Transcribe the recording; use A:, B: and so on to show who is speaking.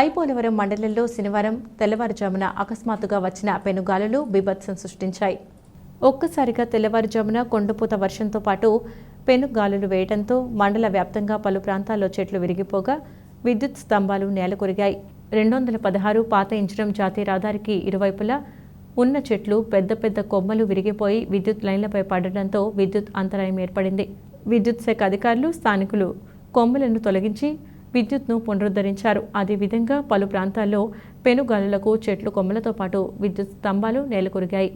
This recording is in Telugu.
A: ఐపోలవరం మండలంలో శనివారం తెల్లవారుజామున అకస్మాత్తుగా వచ్చిన పెనుగాలులు బీభత్సం సృష్టించాయి. ఒక్కసారిగా తెల్లవారుజామున కొండపూత వర్షంతో పాటు పెనుగాలులు వేయడంతో మండల వ్యాప్తంగా పలు ప్రాంతాల్లో చెట్లు విరిగిపోగా విద్యుత్ స్తంభాలు నేలకొరిగాయి. రెండు వందల పదహారు పాత ఇంజరం జాతీయ రహదారికి ఇరువైపులా ఉన్న చెట్లు పెద్ద పెద్ద కొమ్మలు విరిగిపోయి విద్యుత్ లైన్లపై పడడంతో విద్యుత్ అంతరాయం ఏర్పడింది. విద్యుత్ శాఖ అధికారులు స్థానికులు కొమ్మలను తొలగించి విద్యుత్ను పునరుద్ధరించారు. అదేవిధంగా పలు ప్రాంతాల్లో పెనుగాలులకు చెట్లు కొమ్మలతో పాటు విద్యుత్ స్తంభాలు నేలకొరిగాయి.